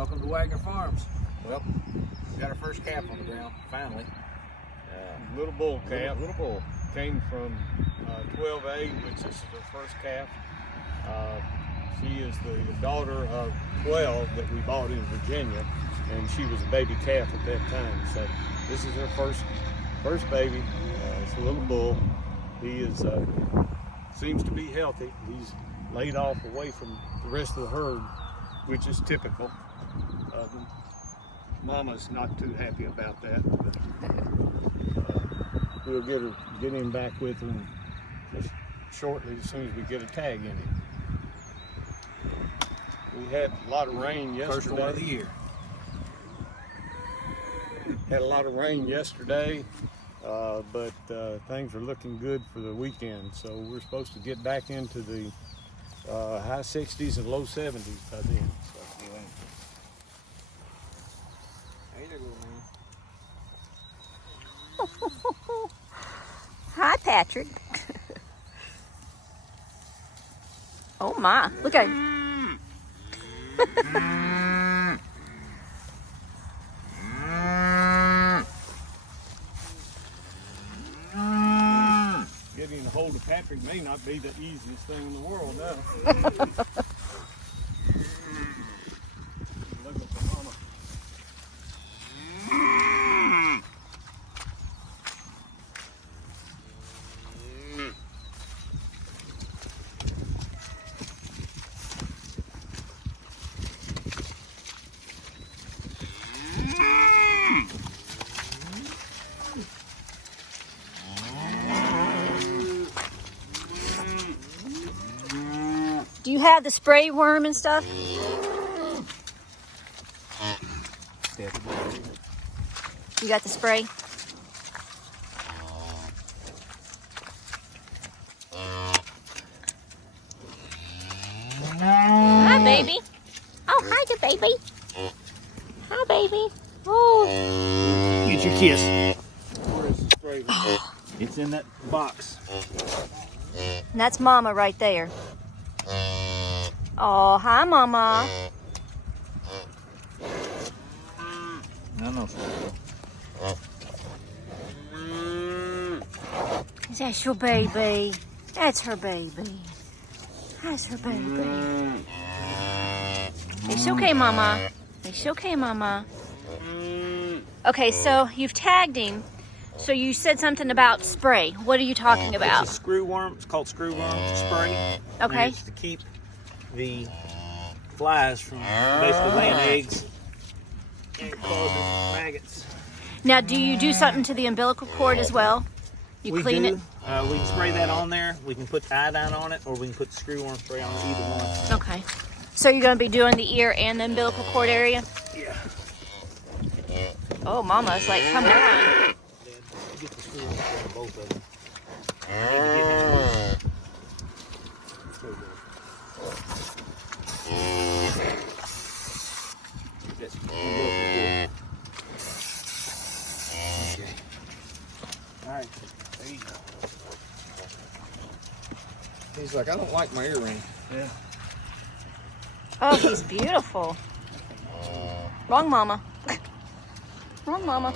Welcome to Wagner Farms. Well, we got our first calf on the ground, finally. Little bull calf. Little bull. Came from 12A, which is the first calf. She is the daughter of 12 that we bought in Virginia, and she was a baby calf at that time. So this is her first baby. It's a little bull. He is seems to be healthy. He's laid off away from the rest of the herd, which is typical of him. Mama's not too happy about that. But, we'll get him back with her just shortly as soon as we get a tag in him. We had a lot of rain yesterday. First one of the year. Had a lot of rain yesterday, but things are looking good for the weekend. So we're supposed to get back into the high 60s and low 70s by then. So, Hey there, little man. Hi, Patrick. Oh my, look at him. getting a hold of Patrick may not be the easiest thing in the world now. Look at the mama. Do you have the spray worm and stuff? You got the spray? Hi, baby. Oh, hi, the baby. Hi, baby. Oh. Get your kiss. Where is the spray? It's in that box. And that's Mama right there. Oh, hi, Mama. No. That's your baby. That's her baby. That's her baby. It's okay, Mama. It's okay, Mama. Okay, so you've tagged him. So you said something about spray. What are you talking about? It's a screw worm. It's called screw worm spray. Okay. And it's to keep the flies from basically laying eggs and causing maggots. Now, do you do something to the umbilical cord as well? You We clean do. it? We can spray that on there. We can put iodine on it, or we can put the screw worm spray on either one. Okay. So you're going to be doing the ear and the umbilical cord area? Yeah. Oh, Mama's like, come on. Get the screw worm spray on both of them. Yes. Okay. All right. There you go. He's like, I don't like my earring. Yeah. Oh, he's beautiful. Wrong Mama. Wrong Mama.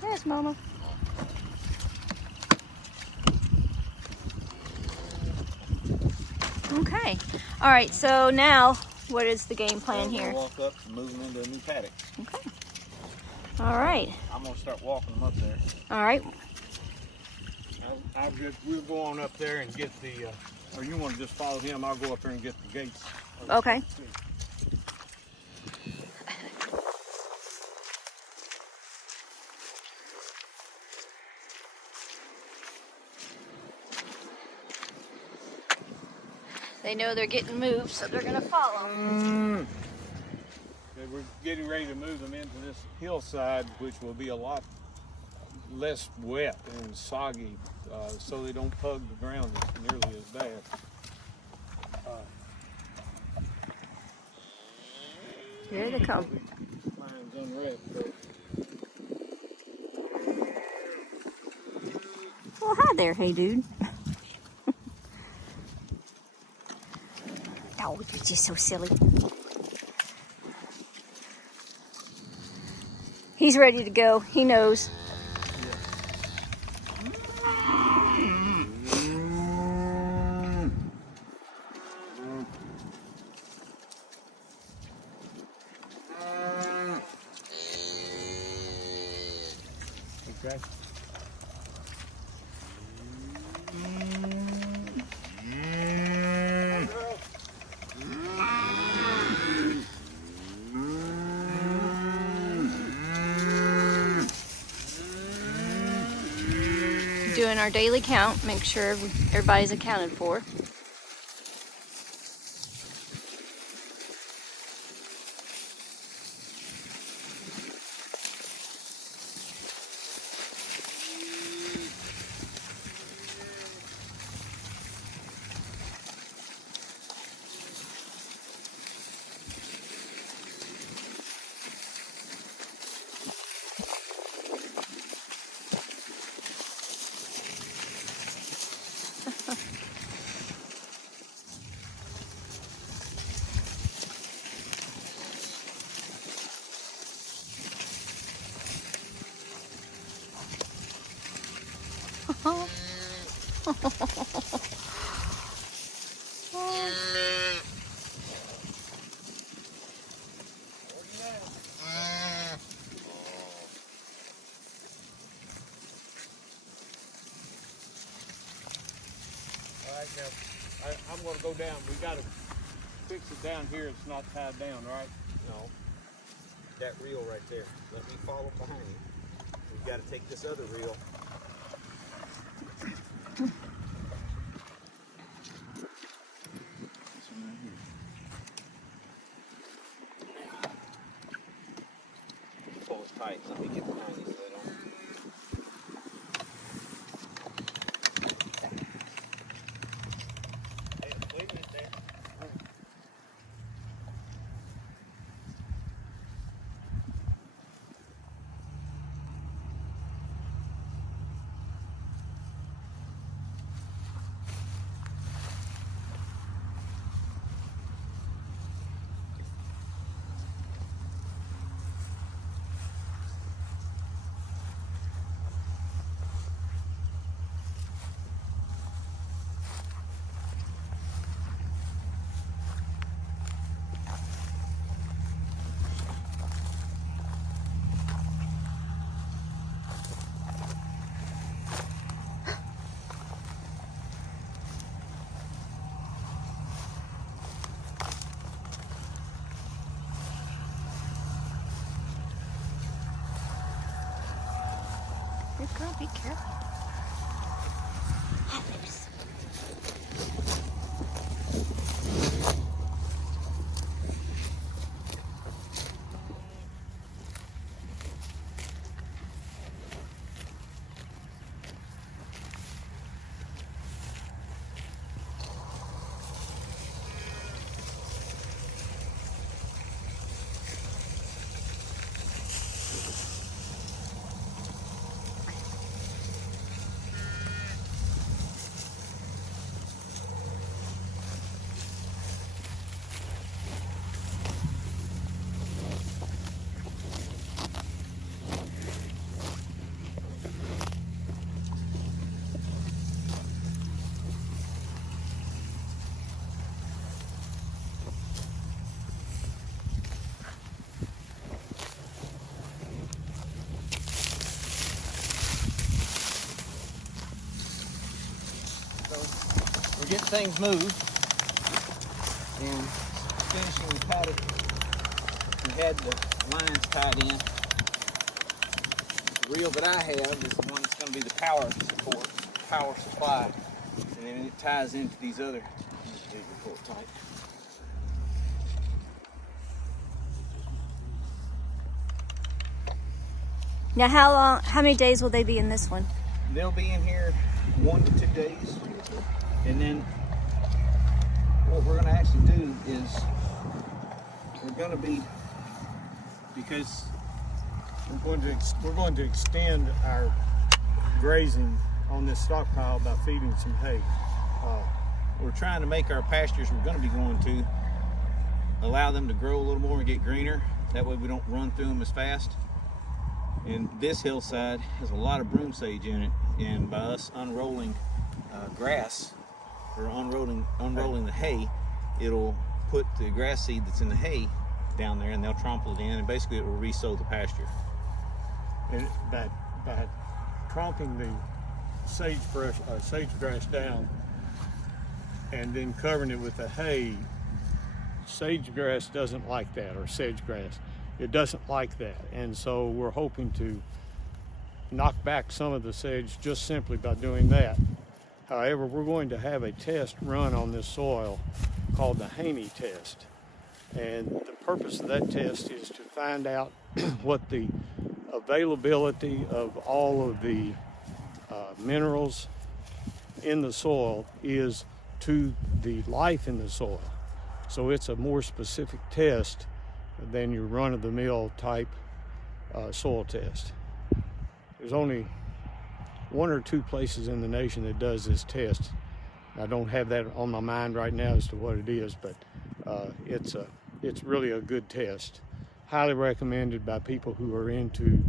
There's Mama. Okay. All right, so now what is the game plan here? Walk up and move them into a new paddock. Okay. All right. I'm gonna start walking them up there. All right. We'll go on up there and get the, or you want to just follow him, I'll go up there and get the gates. Okay. They know they're getting moved, so they're gonna follow. Okay, we're getting ready to move them into this hillside, which will be a lot less wet and soggy, so they don't pug the ground nearly as bad. Here they come. Mine's unwrapped, so. Well, hi there, hey dude. Oh, you're just so silly. He's ready to go. He knows. Okay. Doing our daily count, make sure everybody's accounted for. Alright, now, I'm going to go down. We got to fix it down here. It's not tied down, right? No. That reel right there. Let me follow behind you. We've got to take this other reel. This one right here. Pull it tight. Let me get behind you so they don't. Wait a minute there. Good girl, be careful. We're getting things moved and finishing the paddock. We had the lines tied in. The reel that I have is the one that's going to be the power support, power supply, and then it ties into these other. Pull it tight. Now, how many days will they be in this one? They'll be in here 1 to 2 days, and then what we're going to actually do is we're going to be, because We're going to extend our grazing on this stockpile by feeding some hay. we're trying to make our pastures we're going to be going to allow them to grow a little more and get greener. That way we don't run through them as fast. And this hillside has a lot of broom sage in it, and by us unrolling grass or unrolling the hay, it'll put the grass seed that's in the hay down there, and they'll trample it in, and basically it will re-sow the pasture. And by tromping the sagebrush down and then covering it with the hay, sagegrass doesn't like that, or sagegrass. It doesn't like that, and so we're hoping to knock back some of the sage just simply by doing that. However, we're going to have a test run on this soil called the Haney test, and the purpose of that test is to find out what the availability of all of the minerals in the soil is to the life in the soil. So it's a more specific test than your run-of-the-mill type soil test. There's only 1 or 2 places in the nation that does this test. I don't have that on my mind right now as to what it is, but it's really a good test. Highly recommended by people who are into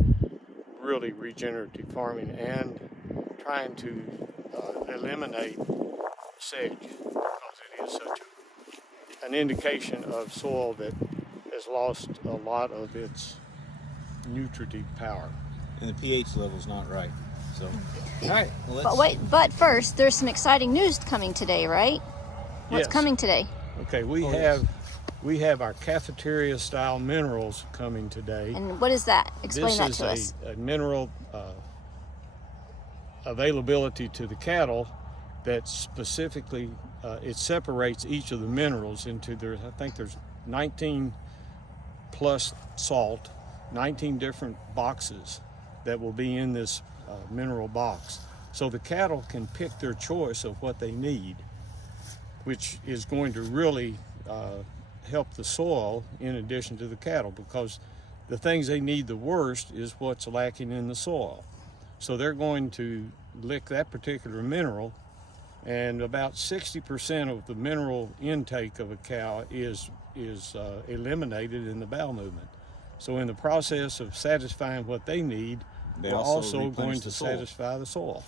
really regenerative farming and trying to eliminate sedge, because it is such an indication of soil that has lost a lot of its nutritive power. And the pH level's not right. So, all right. Well, But first, there's some exciting news coming today, right? What's Yes. coming today? Okay, we have our cafeteria style minerals coming today. And what is that? Explain that This to is us. a mineral availability to the cattle that specifically it separates each of the minerals into I think there's 19 plus salt, 19 different boxes that will be in this mineral box. So the cattle can pick their choice of what they need, which is going to really help the soil in addition to the cattle, because the things they need the worst is what's lacking in the soil. So they're going to lick that particular mineral, and about 60% of the mineral intake of a cow is eliminated in the bowel movement. So in the process of satisfying what they need, we're also going to satisfy the soil.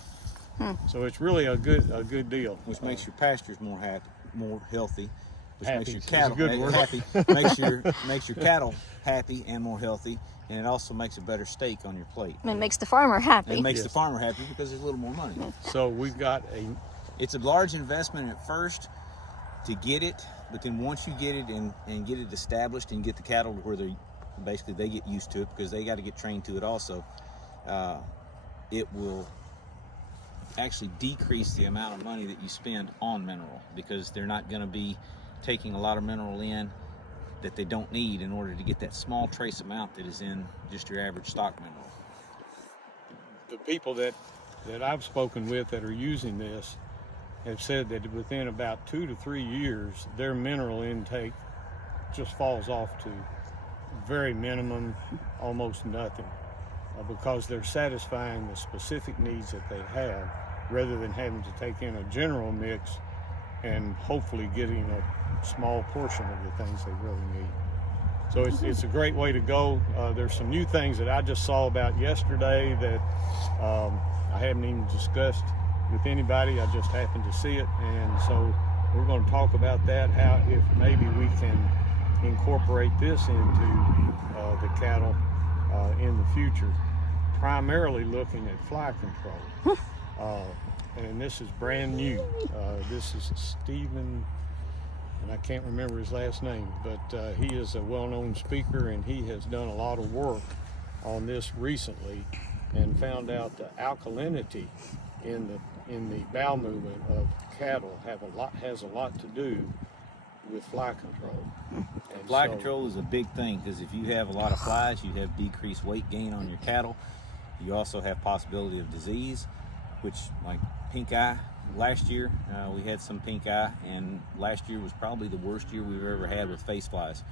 So it's really a good deal. which makes your pastures more happy, more healthy, which Happy. makes your It's a cattle good word. happy, makes your cattle happy and more healthy, and it also makes a better steak on your plate. And it makes the farmer happy. And it makes the Yes. farmer happy because there's a little more money. So we've got It's a large investment at first to get it, but then once you get it and get it established and get the cattle to where they get used to it, because they got to get trained to it also, it will actually decrease the amount of money that you spend on mineral, because they're not going to be taking a lot of mineral in that they don't need in order to get that small trace amount that is in just your average stock mineral. the people that I've spoken with that are using this have said that within about 2 to 3 years, their mineral intake just falls off to very minimum, almost nothing, because they're satisfying the specific needs that they have, rather than having to take in a general mix and hopefully getting a small portion of the things they really need. So it's a great way to go. There's some new things that I just saw about yesterday that I haven't even discussed with anybody. I just happened to see it, and so we're going to talk about that, how if maybe we can incorporate this into the cattle in the future, primarily looking at fly control. And this is brand new. This is Stephen, and I can't remember his last name, but he is a well-known speaker, and he has done a lot of work on this recently and found out the alkalinity in the bowel movement of cattle has a lot to do with fly control. And Fly control is a big thing, because if you have a lot of flies, you have decreased weight gain on your cattle. You also have possibility of disease, which, like pink eye. Last year we had some pink eye, and last year was probably the worst year we've ever had with face flies.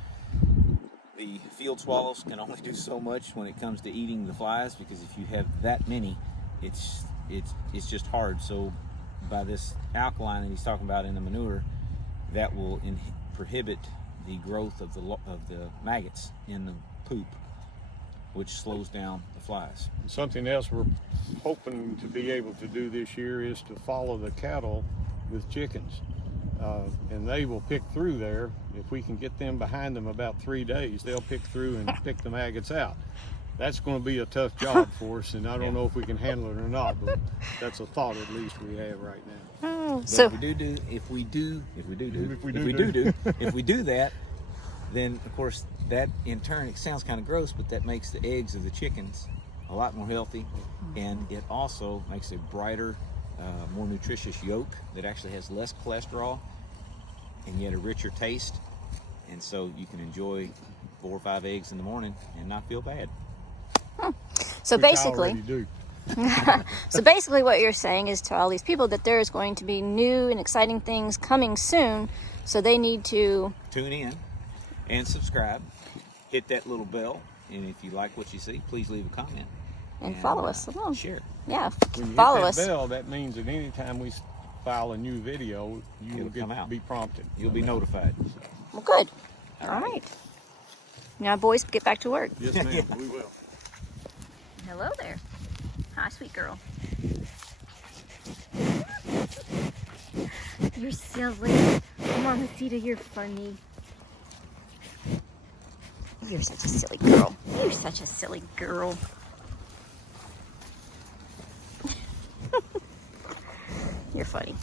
The field swallows can only do so much when it comes to eating the flies, because if you have that many, it's just hard. So by this alkaline that he's talking about in the manure, that will prohibit the growth of the maggots in the poop. which slows down the flies. Something else we're hoping to be able to do this year is to follow the cattle with chickens. And they will pick through there. If we can get them behind them about 3 days, they'll pick through and pick the maggots out. That's going to be a tough job for us, and I don't know if we can handle it or not, but that's a thought at least we have right now. Oh, But so if we do that, then of course that in turn, it sounds kind of gross, but that makes the eggs of the chickens a lot more healthy, and it also makes a brighter, more nutritious yolk that actually has less cholesterol and yet a richer taste, and so you can enjoy 4 or 5 eggs in the morning and not feel bad. so Which I basically, already do. so basically, what you're saying is to all these people that there is going to be new and exciting things coming soon, so they need to Tune in and subscribe, hit that little bell, and if you like what you see, please leave a comment and follow us along. Share. Yeah, When you follow hit us. that bell, that means that anytime we file a new video, you It'll will come out. be prompted. You'll be notified. Well, good. All All right. right. Now, boys, get back to work. Yes, ma'am, we will. Hello there. Hi, sweet girl. You're silly. Mama Sita, you're funny. You're such a silly girl. You're such a silly girl. You're funny.